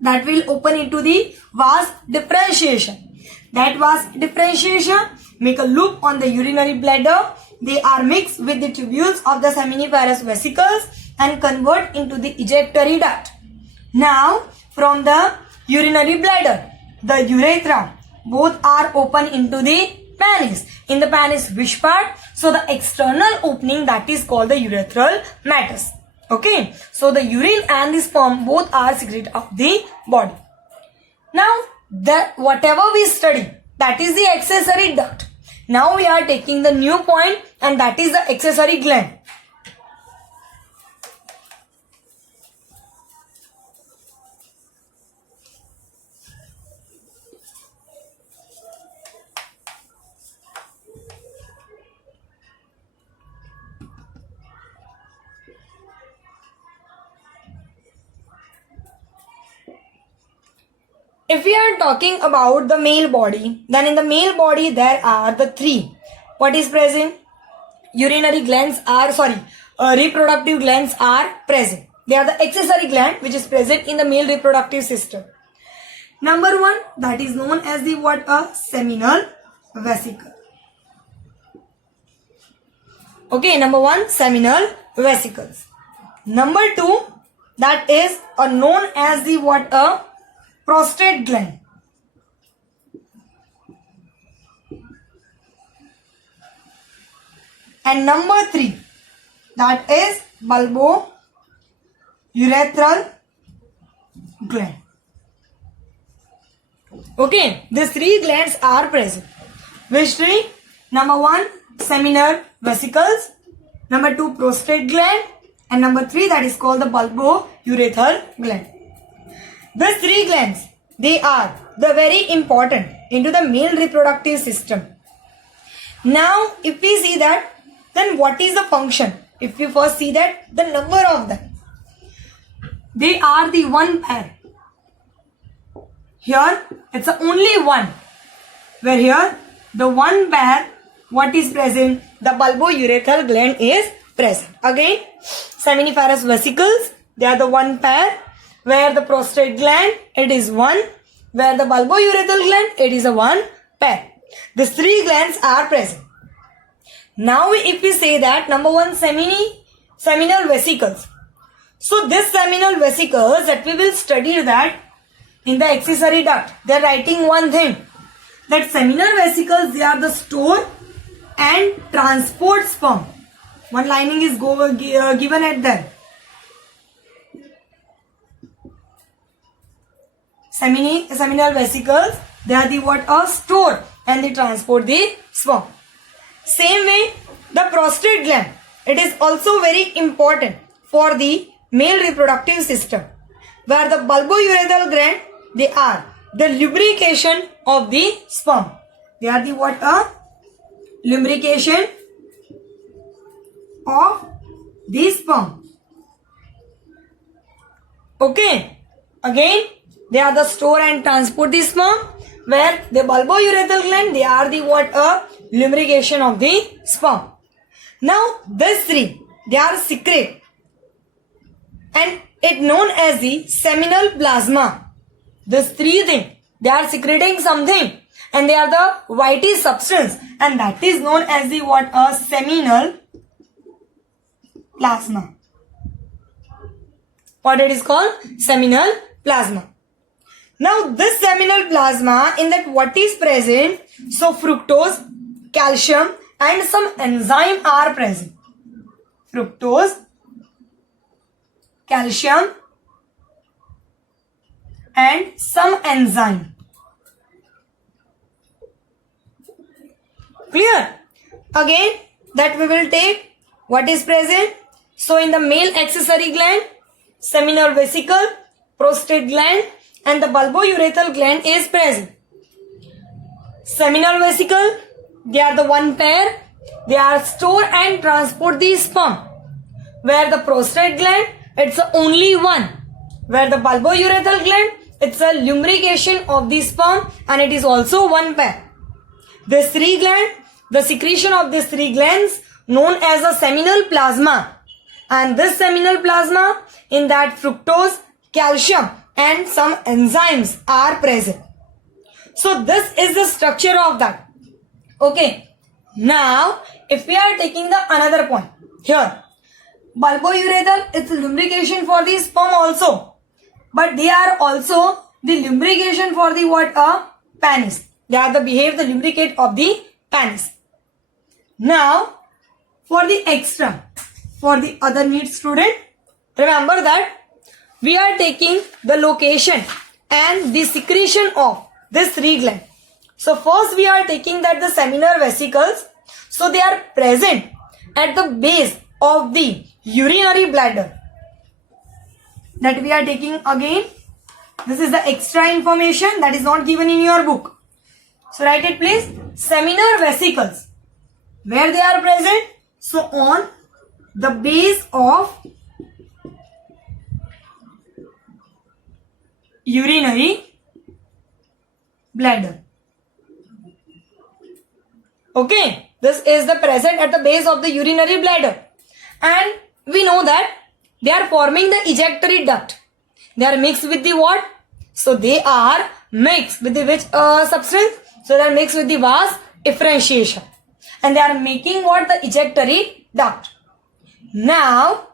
That will open into the vas differentiation. That vas differentiation make a loop on the urinary bladder. They are mixed with the tubules of the seminiferous vesicles and convert into the ejectory duct. Now, from the urinary bladder, the urethra, both are open into the penis. In the penis, which part? So, the external opening, that is called the urethral meatus. Okay, so the urine and the sperm both are secreted of the body. Now, whatever we study, that is the accessory duct. Now we are taking the new point, and that is the accessory gland. If we are talking about the male body, then in the male body there are the three. What is present? Urinary glands are, reproductive glands are present. They are the accessory gland which is present in the male reproductive system. Number one, that is known as the what? A seminal vesicle. Okay, number one, seminal vesicles. Number two, that is known as the what? A prostate gland. And number three, that is bulbourethral gland. Okay, these three glands are present. Which three? Number one, seminal vesicles. Number two, prostate gland. And number three, that is called the bulbourethral gland. These three glands, they are the very important into the male reproductive system. Now, if we see that, then what is the function? If we first see that, the number of them, they are the one pair. Here, it's only one. Where here, the one pair, what is present? The bulbourethral gland is present. Again, seminiferous vesicles, they are the one pair. Where the prostate gland, it is one. Where the bulbourethral gland, it is a one pair. These three glands are present. Now, if we say that number one, seminal vesicles. So, this seminal vesicles that we will study that in the accessory duct, they are writing one thing. That seminal vesicles, they are the store and transport sperm. One lining is given at them. Seminal vesicles, they are the what? A store and they transport the sperm. Same way, the prostate gland, it is also very important for the male reproductive system. Where the bulbourethral gland, they are the lubrication of the sperm. They are the what? A lubrication of the sperm. Okay. Again, they are the store and transport the sperm. Where the bulbourethral gland, they are the what? A lubrication of the sperm. Now, these three, they are secrete and it known as the seminal plasma. These three things, they are secreting something and they are the whitish substance and that is known as the what? A seminal plasma. What it is called? Seminal plasma. Now, this seminal plasma, in that what is present? So, fructose, calcium and some enzyme are present. Fructose, calcium and some enzyme. Clear? Again, that we will take what is present. So, in the male accessory gland, seminal vesicle, prostate gland and the bulbourethral gland is present. Seminal vesicle, they are the one pair. They are store and transport the sperm. Where the prostate gland, it's only one. Where the bulbourethral gland, it's a lubrication of the sperm and it is also one pair. These three glands, the secretion of these three glands known as a seminal plasma. And this seminal plasma, in that fructose, calcium and some enzymes are present. So this is the structure of that. Okay. Now, if we are taking the another point here, bulbourethral is lubrication for the sperm also, but they are also the lubrication for the what? Penis. They are the the lubricate of the penis. Now, for the extra, for the other need student, remember that we are taking the location and the secretion of this three gland. So first we are taking that the seminal vesicles. So they are present at the base of the urinary bladder. That we are taking again. This is the extra information that is not given in your book. So write it please. Seminal vesicles. Where they are present? So on the base of urinary bladder. Okay, this is the present at the base of the urinary bladder, and we know that they are forming the ejectory duct. They are mixed with the what? So they are mixed with the which substance? So they are mixed with the vas efferentiation, and they are making what? The ejectory duct. Now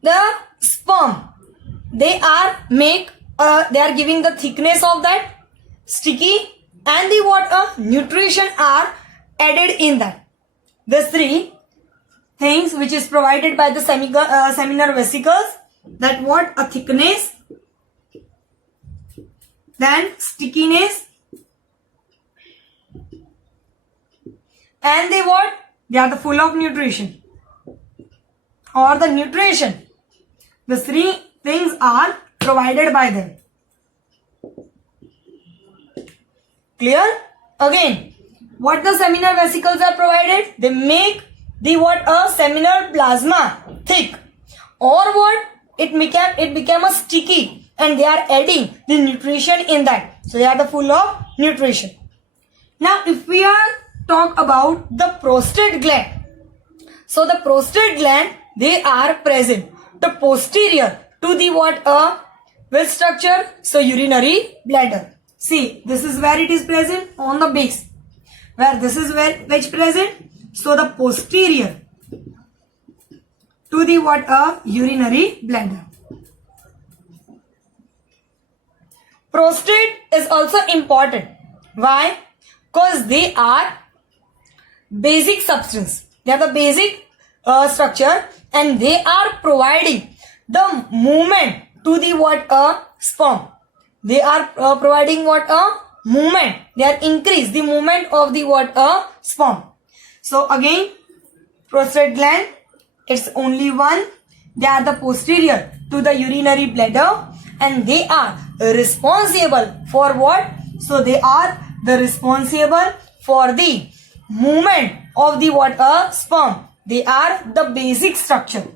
the sperm, they are giving the thickness of that sticky, and the what? Nutrition are added in that. These three things which is provided by the seminal vesicles, that what? A thickness, then stickiness, and they what? They are the full of nutrition or the nutrition. The three things are provided by them. Clear? Again, what the seminal vesicles are provided? They make the what? A seminal plasma thick, or what? It became a sticky, and they are adding the nutrition in that. So they are the full of nutrition. Now if we are talk about the prostate gland, so the prostate gland, they are present the posterior to the what? Which structure? So urinary bladder. See, this is where it is present on the base. Where this is where which present? So the posterior to the what? Urinary bladder. Prostate is also important. Why? Because they are basic substance. They are the basic structure, and they are providing the movement to the what? Sperm. They are providing what? Movement. They are increase the movement of the what? Sperm. So again, prostate gland, it's only one. They are the posterior to the urinary bladder, and they are responsible for what? So they are the responsible for the movement of the what? Sperm. They are the basic structure.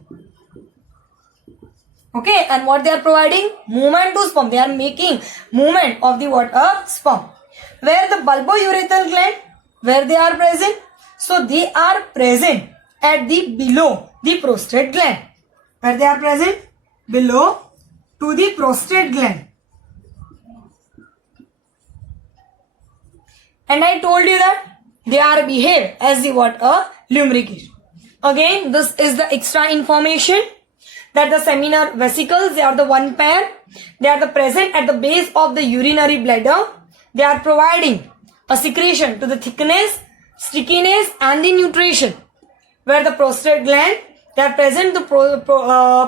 Okay, and what they are providing? Movement to sperm. They are making movement of the what? Sperm. Where the bulbourethral gland, where they are present? So they are present at the below the prostate gland. Where they are present? Below to the prostate gland. And I told you that they are behave as the what? Lubricant. Again, this is the extra information, that the seminal vesicles, they are the one pair. They are the present at the base of the urinary bladder. They are providing a secretion to the thickness, stickiness, and the nutrition. Where the prostate gland, they are present the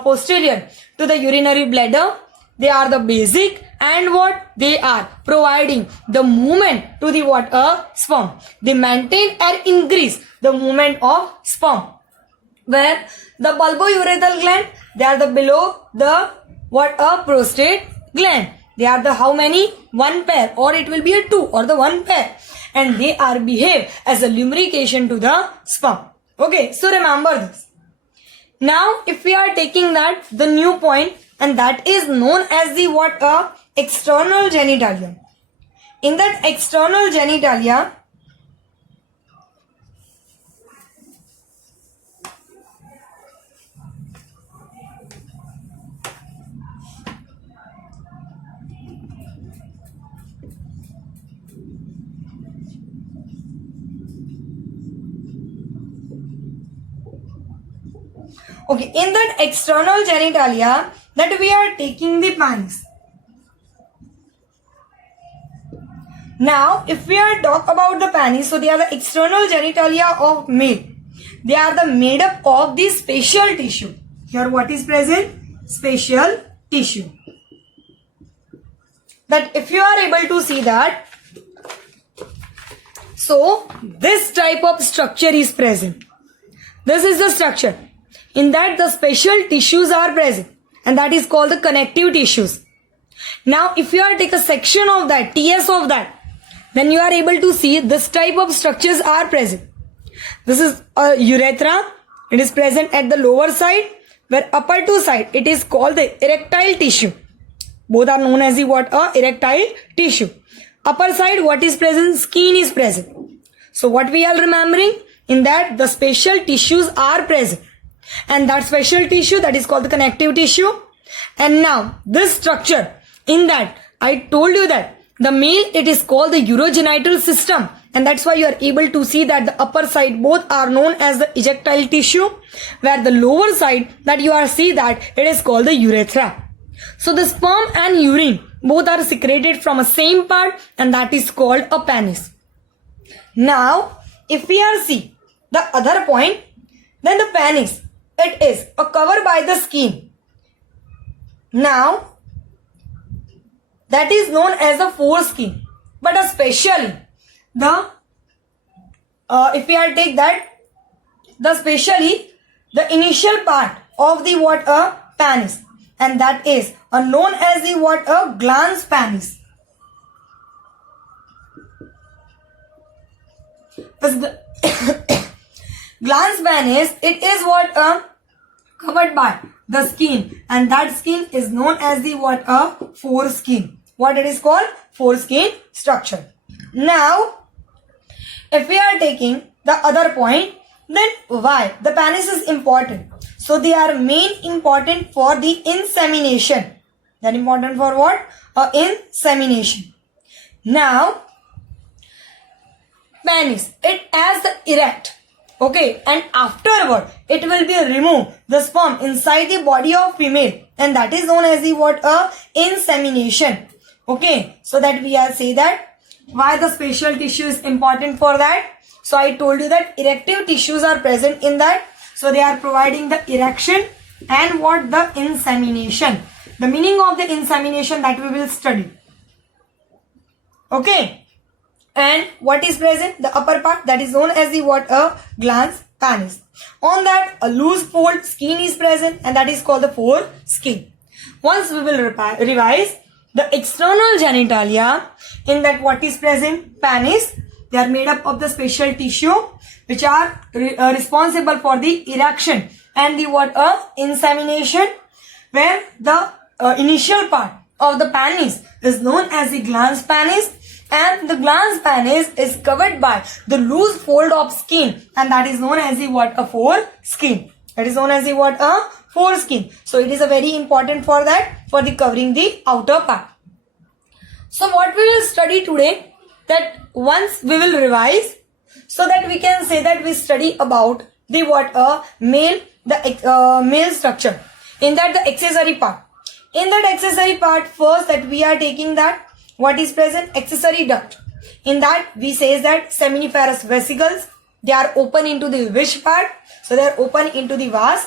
posterior to the urinary bladder. They are the basic, and what? They are providing the movement to the what? Sperm. They maintain and increase the movement of sperm. Where the bulbourethral gland, they are the below the what? Prostate gland. They are the how many? One pair, or it will be a two, or the one pair, and they are behave as a lubrication to the sperm. Okay, so remember this. Now if we are taking that the new point, and that is known as the what? External genitalia. In that external genitalia, Okay, in that external genitalia that we are taking the penis. Now, if we are talk about the penis, so they are the external genitalia of male. They are the made up of the spatial tissue. Here what is present? Spatial tissue. That if you are able to see that, so this type of structure is present. This is the structure. In that the spatial tissues are present, and that is called the connective tissues. Now if you are take a section of that, TS of that, then you are able to see this type of structures are present. This is a urethra. It is present at the lower side, where upper two side it is called the erectile tissue. Both are known as the what? Erectile tissue. Upper side what is present? Skin is present. So what we are remembering? In that the spatial tissues are present. And that spatial tissue that is called the connective tissue. And now this structure, in that I told you that the male it is called the urogenital system, and that's why you are able to see that the upper side both are known as the ejectile tissue, where the lower side that you are see that it is called the urethra. So the sperm and urine both are secreted from a same part, and that is called a penis. Now if we are see the other point, then the penis it is a cover by the skin. Now that is known as the foreskin, but especially the if we are take that, the specially the initial part of the what a penis, and that is known as the what a glans penis. The glans penis it is what covered by the skin, and that skin is known as the what a foreskin. What it is called? Foreskin structure. Now if we are taking the other point, then why the penis is important? So they are main important for the insemination. That important for what? Insemination. Now penis it as the erect. Okay, and afterward it will be remove the sperm inside the body of female, and that is known as the what insemination. Okay, so that we are say that why the spatial tissue is important for that. So I told you that erective tissues are present in that, so they are providing the erection and what the insemination. The meaning of the insemination that we will study. Okay. And what is present? The upper part that is known as the what glans penis. On that a loose fold skin is present, and that is called the foreskin. Once we will revise the external genitalia, in that what is present? Penis. They are made up of the spatial tissue which are responsible for the erection and the what insemination, where the initial part of the penis is known as the glans penis. And the glans penis is covered by the loose fold of skin, and that is known as the what foreskin. That is known as the what foreskin. So it is a very important for that, for the covering the outer part. So what we will study today, that once we will revise, so that we can say that we study about the what male male structure. In that the accessory part. In that accessory part, first that we are taking that. What is present? Accessory duct. In that we say that seminiferous vesicles, they are open into the which part? So they are open into the vas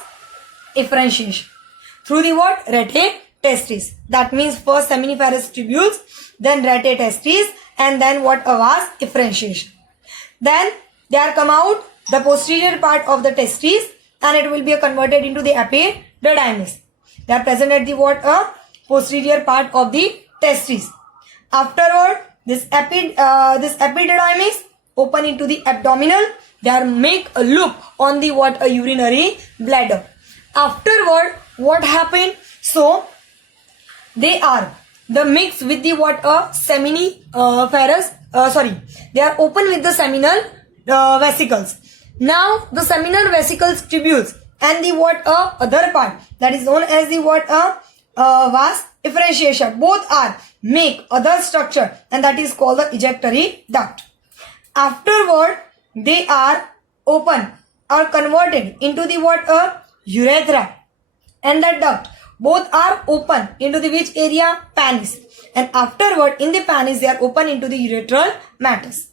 efferentiation. Through the what? Rete testis. That means first seminiferous tubules, then rete testis, and then what? A vas efferentiation. Then they are come out the posterior part of the testes, and it will be converted into the epididymis. They are present at the what? Posterior part of the testes. Afterward, this epididymis open into the abdominal. They are make a loop on the what? A urinary bladder. Afterward, what happened? So they are the mix with the what? Seminiferous. They are open with the seminal vesicles. Now the seminal vesicles tubules and the what? Other part that is known as the what? Vas efferentiation. Both are make other structure, and that is called the ejectory duct. Afterward, they are open or converted into the what? urethra and the duct both are open into the which area? Penis. And afterward in the penis they are open into the urethral matters.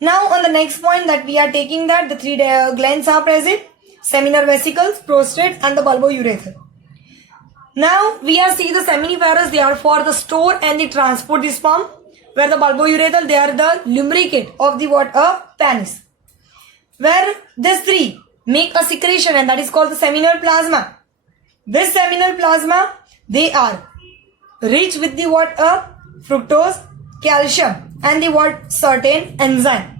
Now on the next point that we are taking that the three glands are present: seminal vesicles, prostate and the bulbourethra. Now we are seeing the seminiferous, they are for the store and the transport the sperm, where the bulbourethral they are the lubricant of the what? Penis. Where these three make a secretion and that is called the seminal plasma. This seminal plasma, they are rich with the what? Fructose, calcium and the what? Certain enzyme.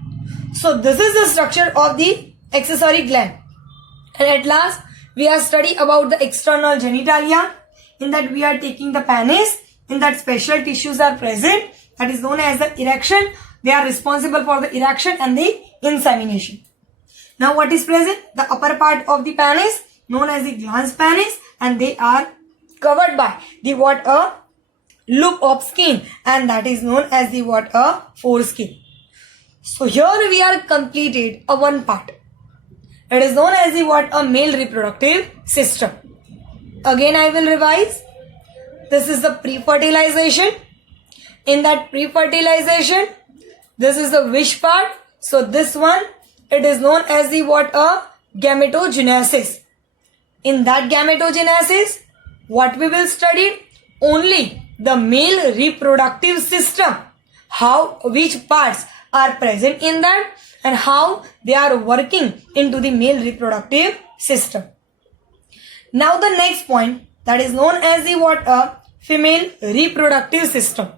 So this is the structure of the accessory gland. And at last we are study about the external genitalia. In that we are taking the penis. In that special tissues are present. That is known as the erection. They are responsible for the erection and the insemination. Now what is present? The upper part of the penis known as the glans penis, and they are covered by the what? Loop of skin, and that is known as the what? Foreskin. So here we are completed a one part. It is known as the what? A male reproductive system. Again I will revise. This is the pre-fertilization. In that pre-fertilization, this is the wish part. So this one, it is known as the what? Gametogenesis. In that gametogenesis, what we will study? Only the male reproductive system. How, which parts are present in that and how they are working into the male reproductive system. Now the next point, that is known as the what? Female reproductive system.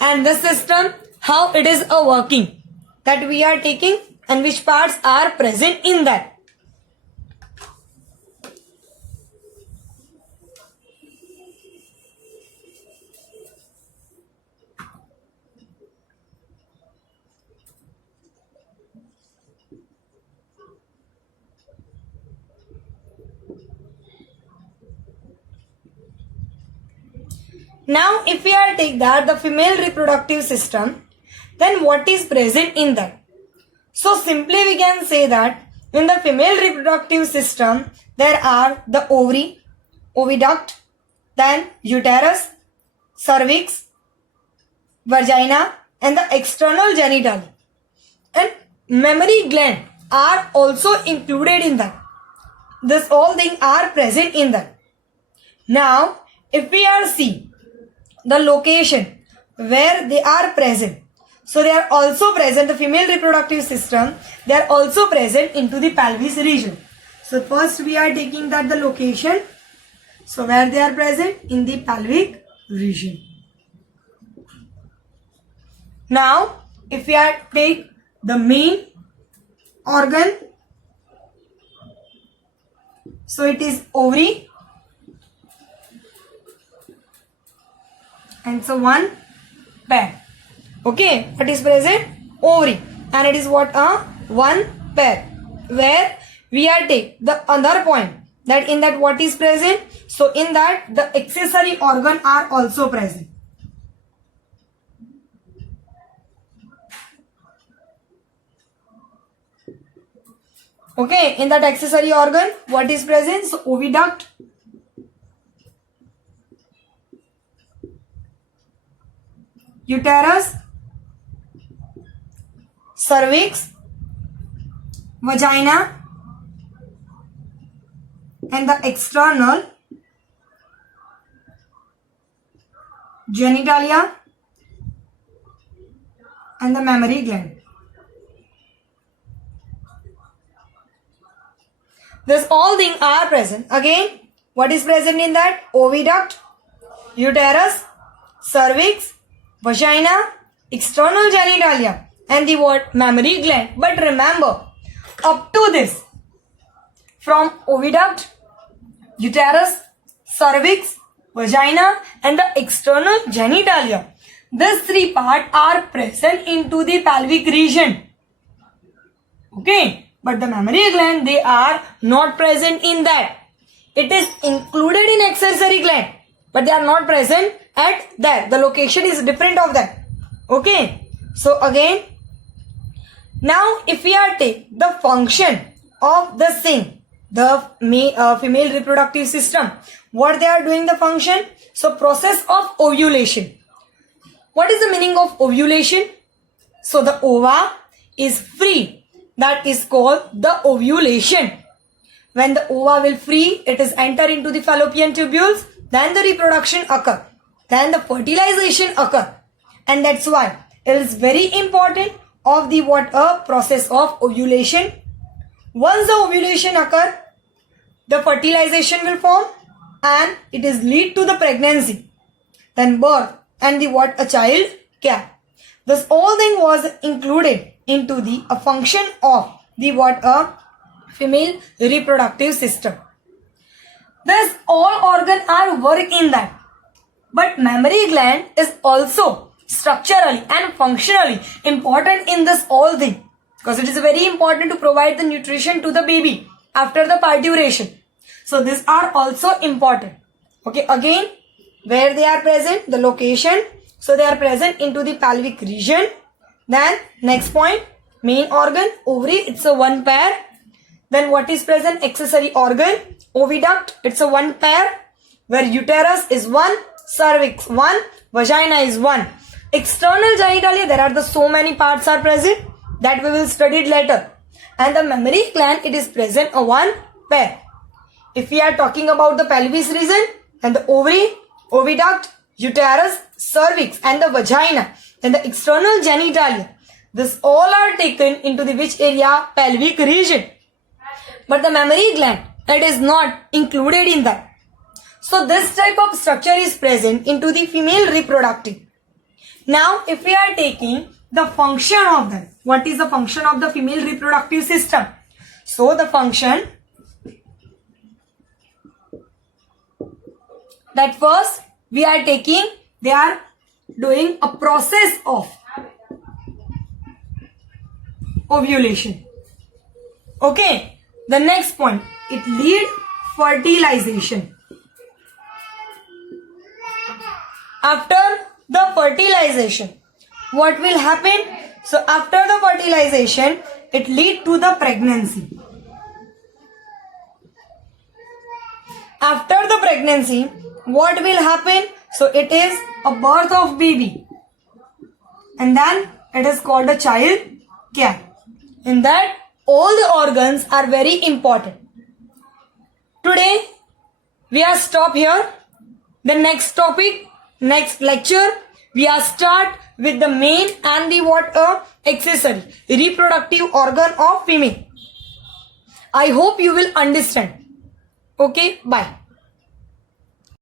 And this system, how it is working, that we are taking and which parts are present in that. Now if we are take that the female reproductive system, then what is present in that? So simply we can say that in the female reproductive system there are the ovary, oviduct, then uterus, cervix, vagina and the external genital. And mammary gland are also included in that. This all things are present in that. Now if we are see the location where they are present, so they are also present, the female reproductive system, they are also present into the pelvis region. So first we are taking that the location, so where they are present in the pelvic region. Now if we are take the main organ, so it is ovary. And so one pair. Okay, what is present? Ovary. And it is what? One pair. Where we are take the other point, that in that what is present? So in that the accessory organ are also present. Okay, in that accessory organ, what is present? So oviduct, uterus, cervix, vagina and the external genitalia and the mammary gland. This all things are present. Again, what is present in that? Oviduct, uterus, cervix, vagina, external genitalia and the what? Mammary gland. But remember, up to this, from oviduct, uterus, cervix, vagina and the external genitalia, these three parts are present into the pelvic region. Okay, but the mammary gland, they are not present in that. It is included in accessory gland, but they are not present at that. The location is different of that. Okay, so again, now if we are take the function of the thing, the female reproductive system. What they are doing the function? So process of ovulation. What is the meaning of ovulation? So the ova is free. That is called the ovulation. When the ova will free, it is enter into the fallopian tubules, then the reproduction occur, then the fertilization occur. And that's why it is very important of the process of ovulation. Once the ovulation occur, the fertilization will form and it is lead to the pregnancy, then birth and a child can. This all thing was included into the function of the female reproductive system. Thus all organs are work in that. But mammary gland is also structurally and functionally important in this all thing, because it is very important to provide the nutrition to the baby after the parturition. So these are also important. Okay, again, where they are present, the location. So they are present into the pelvic region. Then next point, main organ, ovary, it's a one pair. Then what is present? Accessory organ, oviduct, it's a one pair, where uterus is one, cervix one, vagina is one. External genitalia, there are so many parts are present that we will study it later. And the mammary gland, it is present a one pair. If we are talking about the pelvis region, and the ovary, oviduct, uterus, cervix and the vagina, then the external genitalia, this all are taken into the which area? Pelvic region. But the mammary gland, it is not included in that. So this type of structure is present into the female reproductive. Now if we are taking the function of them, what is the function of the female reproductive system? So the function, that first we are taking, they are doing a process of ovulation. Okay. The next point, it lead fertilization. After the fertilization, what will happen? So after the fertilization, it lead to the pregnancy. After the pregnancy, what will happen? So it is a birth of baby. And then it is called a child care. In that, all the organs are very important. Today, we are stop here. The next topic, next lecture, we are start with the main and the accessory, reproductive organ of female. I hope you will understand. Okay, bye.